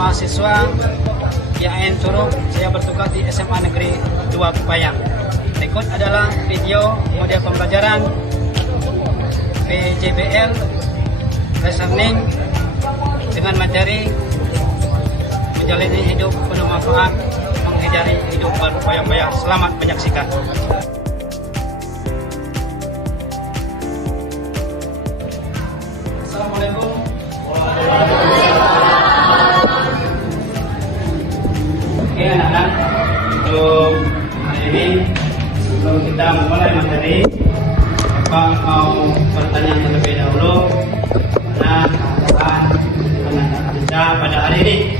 mahasiswa YAN Curug. Saya bertugas di SMA Negeri 2 Pepayang. Berikut adalah video model pembelajaran PJBL Listening dengan materi menjalani hidup penuh manfaat, menghindari hidup berupaya-upaya. Selamat menyaksikan. Assalamualaikum. Oke anak-anak, untuk hari ini sebelum kita memulai materi, Bapak mau bertanya terlebih dahulu karena keadaan teman-teman kita pada hari ini.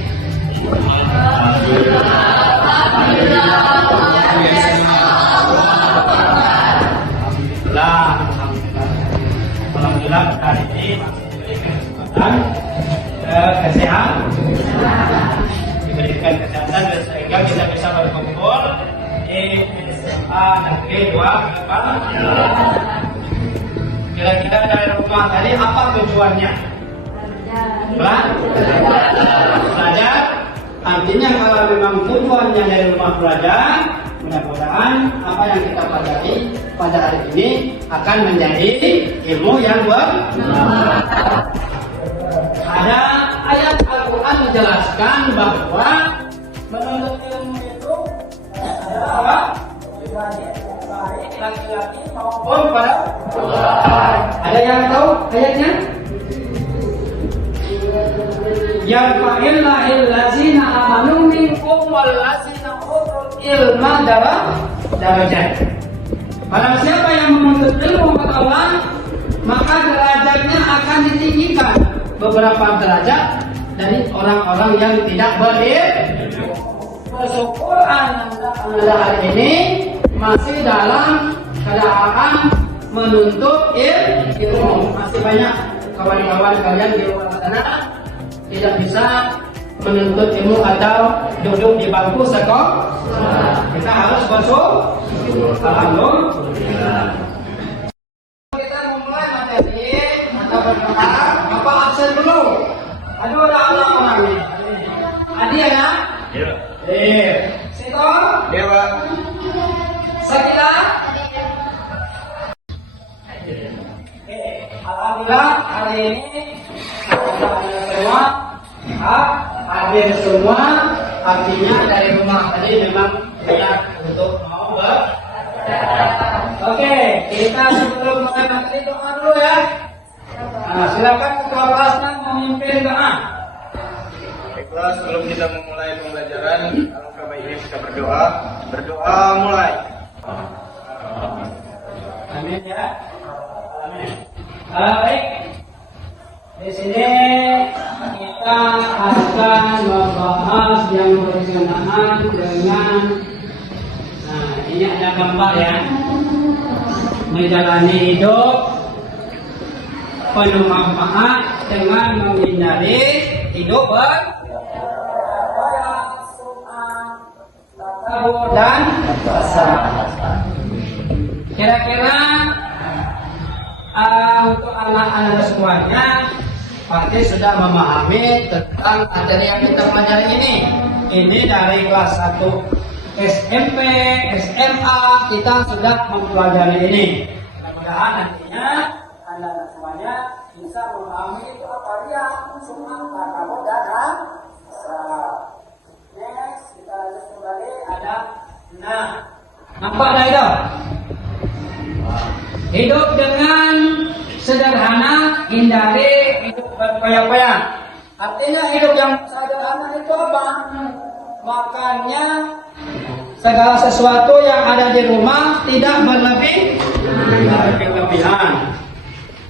Alhamdulillah hari ini diberikan kesehatan sehingga kita bisa berkumpul di SMA Negeri 2 Pepayang. Kira-kira dari rumah tadi apa tujuannya? Belajar. Artinya kalau memang tujuannya dari rumah belajar, mudah-mudahan apa yang kita pelajari pada hari ini akan menjadi ilmu yang bermanfaat. Ada ayat Al-Quran menjelaskan bahwa menuntut ilmu itu ada apa? Baik laki-laki maupun perempuan. Ada yang tahu ayatnya? Yarfa'illahil ladzina amanu minkum wal ladzina utul ilma darajat. Barang siapa yang menuntut ilmu kepada Allah, maka derajatnya akan ditinggikan beberapa derajat dari orang-orang yang tidak berilmu. Bersyukur anda hari ini masih dalam keadaan menuntut ilmu. Masih banyak kawan-kawan kalian di luar sana tidak bisa menuntut ilmu atau duduk di bangku sekolah. Kita harus bersyukur. Alhamdulillah. Kita memulai materi atau berbicara, apa absen dulu? Aduh, ada orang ini. Adi ya? Iya. Sito? Iya, Pak. Sakila? Alhamdulillah hari ini hadir semua, artinya dari rumah tadi memang niat untuk mau Oke, kita sebelum mulai materi doa dulu ya. Nah, silakan ketua kelasnya memimpin doa. Baiklah, sebelum kita memulai pembelajaran, alangkah baiknya kita berdoa. Berdoa mulai. Amin ya. Amin. Baik. Di sini kita akan membahas yang berkenaan dengan, nah ini ada gambar ya, menjalani hidup penuh manfaat dengan menghindari hidup dan pasar. Kira-kira untuk anak-anak semuanya pasti sudah memahami tentang materi yang kita pelajari ini. Ini dari kelas 1 SMP, SMA kita sudah mempelajari ini. Mudah-mudahan nantinya anak-anak semuanya bisa memahami itu apa dia semua kata dan next kita lanjut kembali ada nampak dah itu. Hidup dengan sederhana, hindari hidup berpaya-paya. Artinya hidup yang sederhana itu apa? Makannya segala sesuatu yang ada di rumah tidak berlebihan.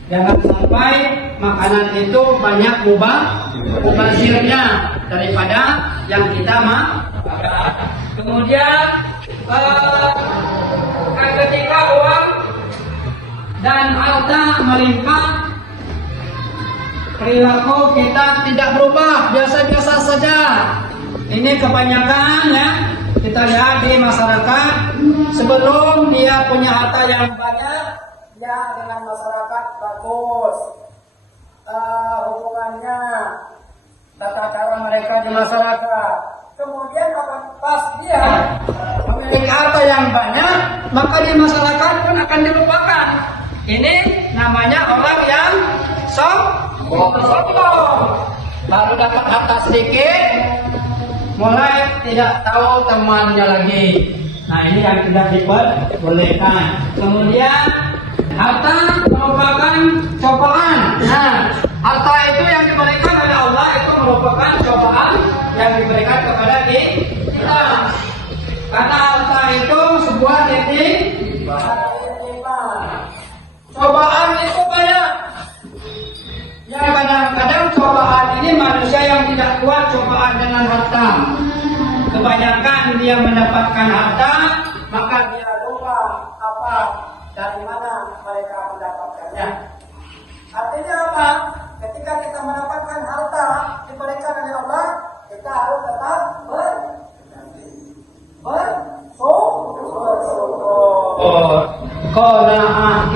Jangan sampai makanan itu banyak mubazirnya daripada yang kita makan. Kemudian ketika uang dan harta melimpah, perilaku kita tidak berubah, biasa-biasa saja. Ini kebanyakan ya, kita lihat di masyarakat, sebelum dia punya harta yang banyak, dia dengan masyarakat bagus, hubungannya tata cara mereka di masyarakat. Kemudian pas dia memiliki harta yang banyak, maka di masyarakat pun akan dilupakan. Ini namanya orang yang sombong. Baru dapat harta sedikit, mulai tidak tahu temannya lagi. Nah, ini yang tidak diperbolehkan. Kemudian harta merupakan cobaan. Nah, harta itu yang diberikan oleh Allah itu merupakan cobaan yang diberikan kepada kita. Karena harta itu sebuah titik. Cobaan itu banyak. Yang kadang-kadang cobaan ini manusia yang tidak kuat cobaan dengan harta. Kebanyakan dia mendapatkan harta, maka dia lupa apa dari mana mereka mendapatkannya. Artinya apa? Ketika kita mendapatkan harta diberikan oleh Allah, kita harus tetap bersyukur. Qanaah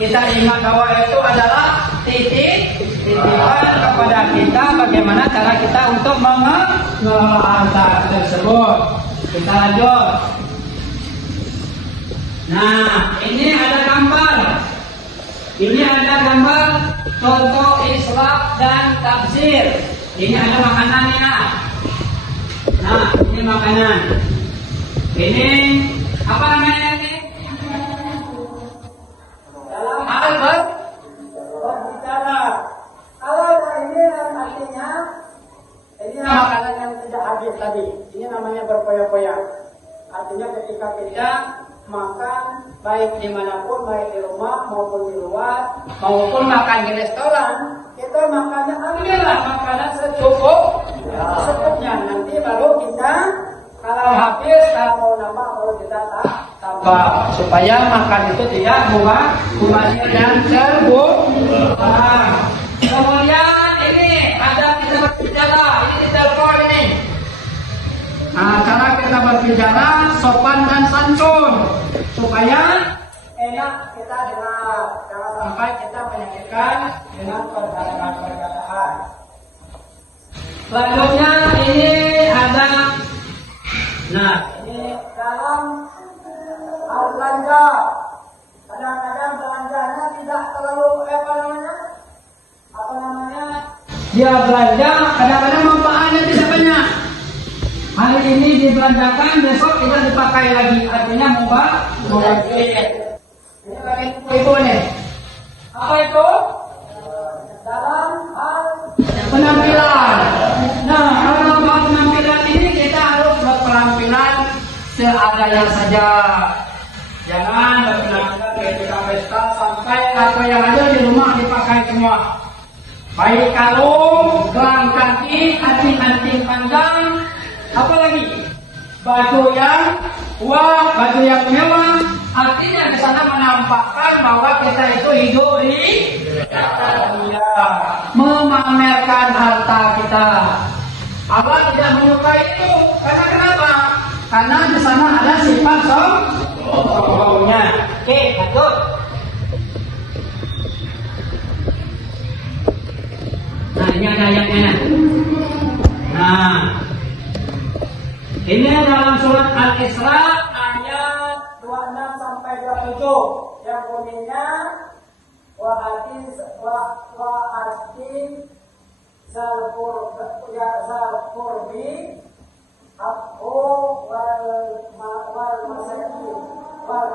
kita ingat bahwa itu adalah titipan kepada kita bagaimana cara kita untuk mengelola harta tersebut. Kita lanjut. Nah, ini ada gambar. Ini ada gambar contoh israf dan tabzir. Ini ada makanannya. Nah, ini makanan. Ini apa namanya ini? Dalam hal berbicara. Kalau ini artinya ini makanan yang tidak habis tadi. Ini namanya berpoya-poya. Artinya ketika kita makan baik dimanapun, baik di rumah maupun di luar, maupun makan di restoran, kita makannya ambillah makanan secukupnya. Nanti baru kita kalau habis, kalau mau nambah baru kita tambah supaya makan itu tidak mubazir dan terbuang. Kemudian ini ada kita berbicara, ini telepon ini. Nah, cara kita berbicara sopan dan santun supaya enak kita dengar, jangan sampai kita menyakitkan dengan perkataan. Selanjutnya ini ada, nah ini dalam hal belanja. Kadang-kadang belanjanya tidak terlalu apa namanya? Dia belanja kadang-kadang manfaatnya tidak banyak. Hari ini dibelanjakan, besok tidak dipakai lagi. Artinya mubazir. Ini lagi ibu nih. Apa itu? Dalam hal penampilan. Nah, kalau hal penampilan ini kita harus berpenampilan seadanya saja. Jangan berpenampilan ketika pesta sampai apa yang ada di rumah dipakai semua. Baik kalung, gelang kaki, anting-anting panjang. Apalagi baju yang baju yang mewah, artinya di sana menampakkan bahwa kita itu hidup di memamerkan harta kita. Allah tidak menyukai itu. Karena kenapa? Karena di sana ada sifat sombongnya. Oke, lanjut. Nah, ini ada ayatnya. Nah, ini dalam surat Al-Isra ayat 26 sampai 27 yang bunyinya wa'atin zal qurbi haqqu wal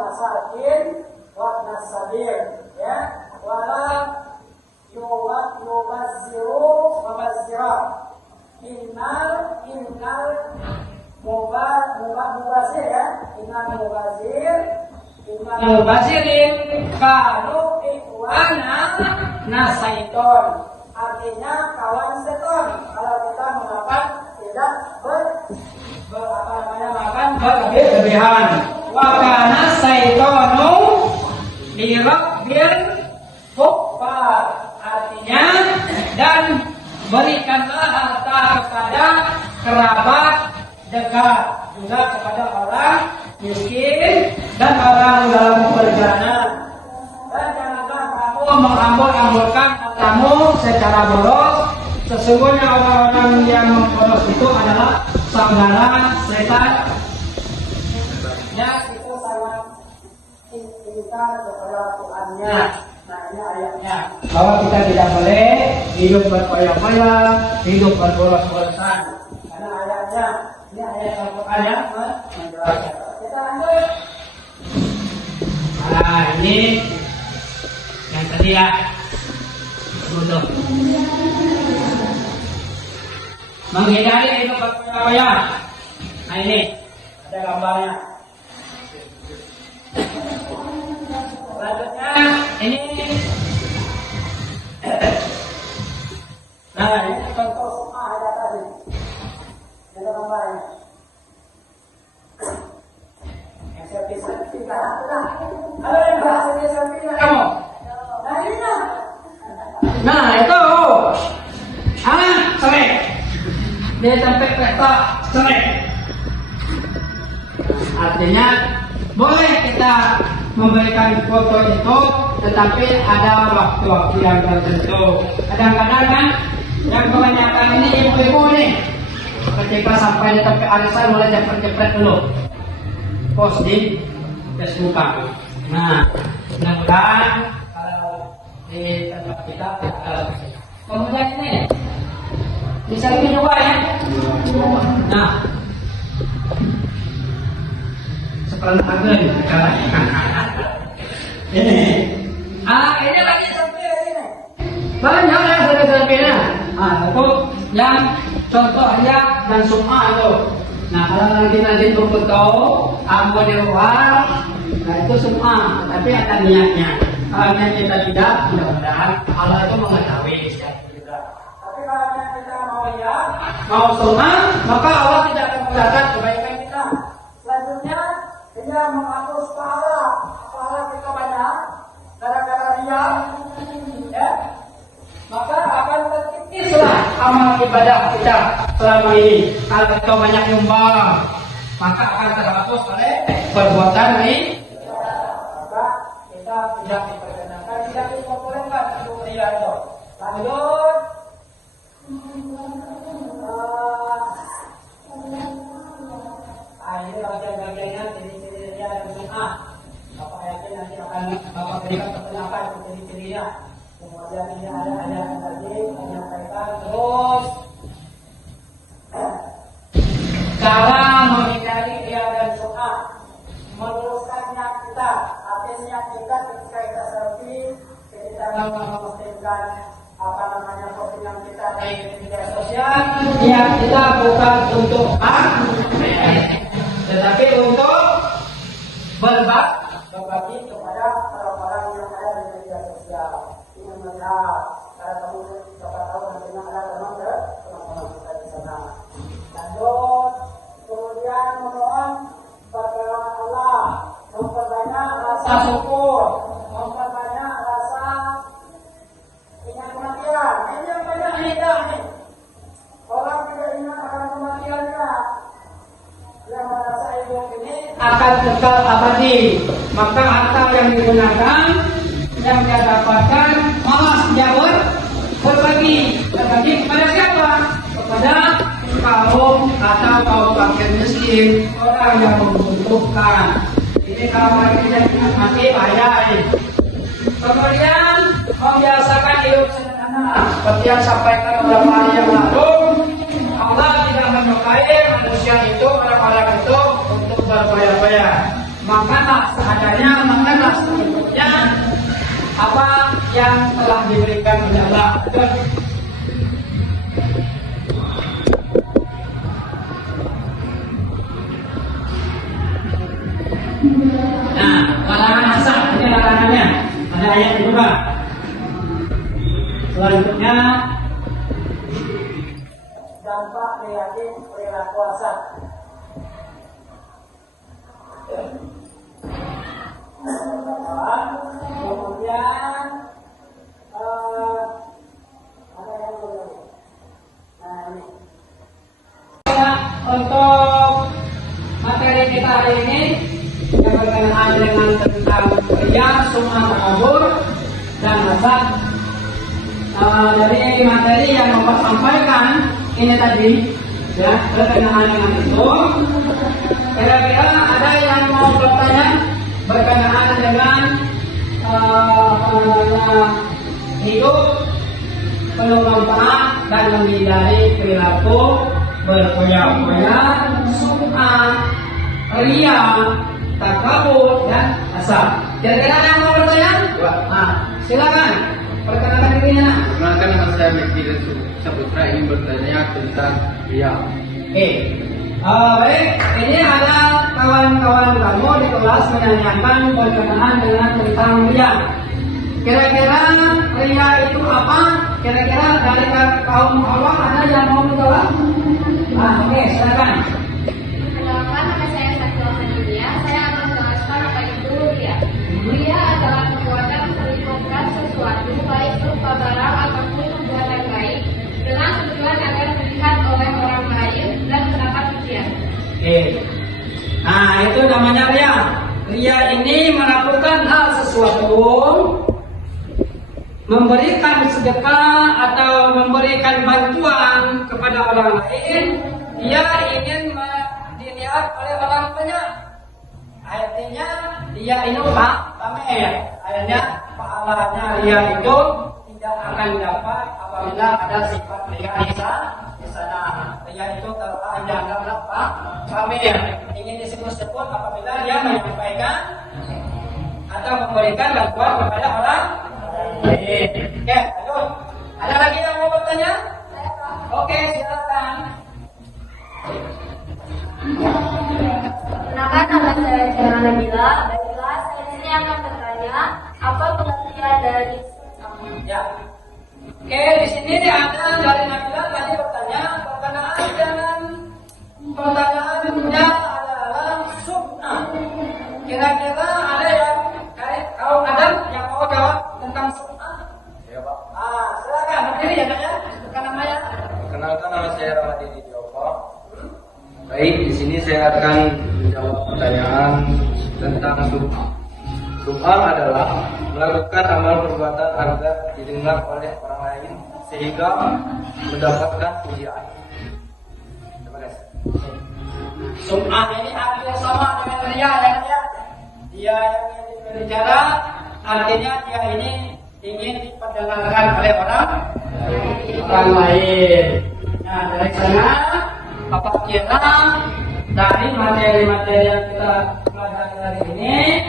masakin wa nasabil, ya, wala yubazziru mubazzirat innal mubazir, ya, innal mubazirin kanu ikhwana nasaiton, artinya kawan seton. Kalau kita makan tidak makan berlebihan. Wa kana saitonu lirabbil kuffar, artinya dan berikanlah harta kepada kerabat dekat, juga kepada orang miskin dan orang dalam perjalanan. Dan janganlah kamu mengambil-ambilkan hartamu secara boros Sesungguhnya orang-orang yang membolos itu adalah saudara setan. Ya, itu sangat ingkar kepada Tuhannya. Nah, ini ayatnya. Bahwa kita tidak boleh hidup berfoya-foya, hidup berbolos-bolosan. Karena ayatnya, ini ayat Al-Quran yang menjelaskan. Kita lanjut. Nah, ini yang tadi ya. Butuh. Menghindari hidup berfoya-foya. Nah, ini ada gambarnya. Selanjutnya ini nah ini contoh semua ada tadi ada gambarnya yang selfie halo yang bahas selfie kamu nah ini nah itu selek dia sampai pesta selek artinya boleh kita memberikan foto itu, tetapi ada waktu-waktu yang tertentu. Kadang-kadang kan, yang kebanyakan ini ibu-ibu nih, ketika sampai di tempat arisan mulai jepret-jepret dulu, post di Facebook. Nah, mudah-mudahan kalau di tempat kita, kemudian ini bisa lebih juga ya. Nah. Sekarang ini ini lagi sampai ini banyak ya sampai-sampainya. Itu yang contohnya dan sum'a itu. Nah, kalau nanti berfoto ambo di luar, nah itu sum'a, tapi ada niatnya. Kalau niat kita tidak, mudah-mudahan Allah itu mengetahui siap juga. Tapi kalau kita mau sum'a, maka Allah tidak akan mencatat kebaikan kita. Selanjutnya dia menghapus pahala kita banyak gara-gara dia, ya, maka akan terkikislah amal ibadah kita selama ini. Kalau kita banyak nyumbang, maka akan terhapus oleh perbuatan ini. Maka kita tidak diperkenakan, tidak diperbolehkan untuk dia itu. Lanjut. Ini bagian-bagiannya ciri-cirinya dan sunnah. Bapak yakin nanti akan Bapak berikan penjelasan untuk ciri-cirinya. Kemudian ini ada yang tadi menyampaikan terus cara menghindari ria dan sunnah, meluruskan niat kita. Artinya kita ketika kita selfie, kita memastikan postingan kita baik di media sosial, niat kita bukan untuk tetapi untuk berbagi kepada orang-orang yang ada di media sosial. Ini melihat cara kamu siapa tahu nantinya ada teman-teman kita di sana. Lanjut, kemudian memohon pertolongan Allah, memperbanyak rasa syukur, memperbanyak rasa ingat kematian. Ini yang banyak hidup nih. Orang tidak ingat akan kematiannya. Yang merasa hidup ini akan kekal abadi, maka harta yang digunakan, yang dia dapatkan, malas dia berbagi kepada siapa? Kepada kaum atau kaum fakir miskin, orang yang membutuhkan. Ini kalau kita ingat mati bahaya. Kemudian membiasakan hidup sederhana, seperti yang sampaikan beberapa hari yang lalu. Allah tidak menyukai manusia itu, orang-orang itu untuk berfoya-foya. Makanlah seadanya, makanlah secukupnya apa yang telah diberikan oleh Allah. Nah, larangan hasad, ini larangannya. Ada ayat juga. Selanjutnya dampak negatif perilaku hasad. Kemudian ada yang belum. Nah ini untuk materi kita hari ini yang berkenaan dengan tentang ria, sum'ah, takabur dan hasad. dari materi yang Bapak sampaikan ini tadi, ya, berkenaan dengan itu. Kira-kira ada yang mau bertanya berkenaan dengan hidup penuh manfaat dan menghindari perilaku berfoya-foya, sum'ah, ria, takabur, dan hasad. Kira-kira ada yang mau bertanya? Silakan. Perkenalkan dirinya. Perkenalkan, nama saya Mekti Saputra, ingin bertanya tentang ria. Oke. Baik, ini ada kawan-kawan kamu di kelas menanyakan berkenaan dengan tentang ria. Kira-kira ria itu apa? Kira-kira dari kaum awam ada yang mau menjawab? Oke, silakan. Perkenalkan, nama saya Sakila Hanidia. Saya akan menjelaskan apa itu ria. Ria adalah perbuatan memperlihatkan sesuatu, baik berupa barang ataupun perbuatan baik, dengan tujuan agar dilihat oleh orang lain dan mendapat pujian. Oke. Nah, itu namanya ria. Ria ini melakukan hal sesuatu, memberikan sedekah atau memberikan bantuan kepada orang lain, dia ingin dilihat oleh orang banyak. Artinya dia ini pamer. Akhirnya pahalanya ria itu tidak akan dapat apabila ada sifat ria di sana. Ria itu dianggap pamer. Ingin disebut-sebut apabila dia menyampaikan atau memberikan bantuan kepada orang lain. Oke, ayo. Ada lagi yang mau bertanya? Oke, silakan. Perkenalkan, nama saya Jana Nabila. Baiklah, saya di sini akan bertanya, apa pengertian dari Ya. Oke, di sini ada dari Nabila tadi bertanya berkenaan dengan pertanyaannya adalah sunnah. Kira-kira ada yang kaum Adam yang mau jawab tentang sunnah? Ya, Pak. Silakan berdiri ya, Kak, ya. Bukan namanya. Perkenalkan, nama saya Ramadini Joko. Baik, di sini saya akan menjawab pertanyaan tentang sum'ah. Sum'ah adalah melakukan amal perbuatan agar didengar oleh orang lain sehingga mendapatkan pujian. Terima kasih. Sum'ah ini artinya sama dengan ria, ya, Kak, ya. Dia yang ingin berbicara, artinya dia ini ingin diperdengarkan oleh orang lain. Nah, dari sana Bapak kira dari materi-materi yang kita pelajari hari ini,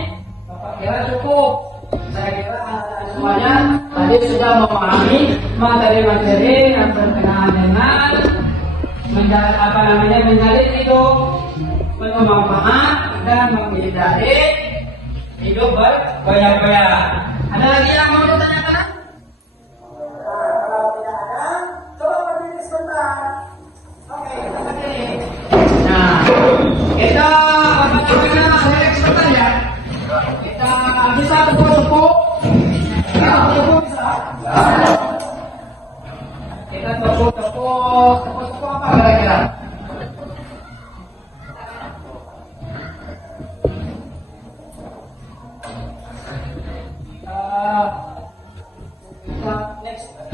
Bapak kira cukup. Saya kira anak-anak semuanya tadi sudah memahami materi-materi yang berkenaan dengan menjadi hidup penuh manfaat dan menghindari hidup berfoya-foya. Ada lagi yang mau ditanyakan? Kalau tidak ada, coba berdiri sebentar. Oke, kita berdiri. Nah, kita relax sebentar ya. Kita bisa tepuk-tepuk. Tepuk bisa. Kita tepuk-tepuk. Tepuk-tepuk apa kira-kira?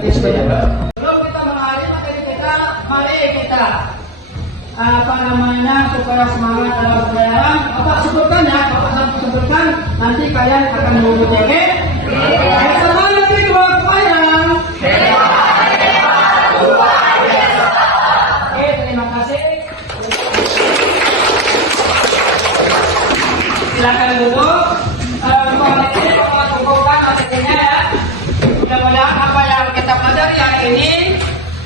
Sebelum kita mengalir materi kita, mari kita supaya semangat dalam pelajaran. Bapak sebutkan ya, Bapak sebutkan, nanti kalian akan mengikuti. Oke? Pertama nanti dua kebayang. Oke, terima kasih. Silakan duduk. Ini Bapak kumpulkan materinya ya. Mudah-mudahan apa yang kita pelajari hari ini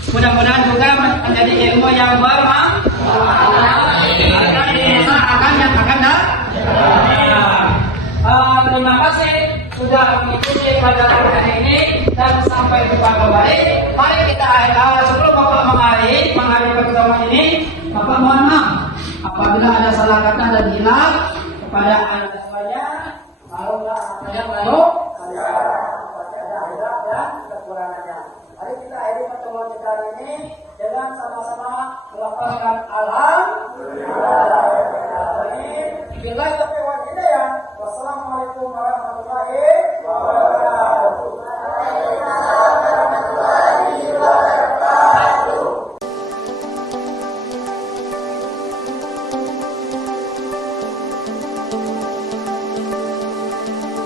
mudah-mudahan juga menjadi ilmu yang bermanfaat yang akan datang. Terima kasih sudah mengikuti pelajaran hari ini dan sampai jumpa kembali. Mari kita sebelum Bapak mengakhiri pertemuan ini, Bapak mohon maaf apabila ada salah kata dan hilaf kepada anak semuanya. Lalu Mari kita akhiri pertemuan kita hari ini dengan sama-sama melafalkan alhamdulillah. Bila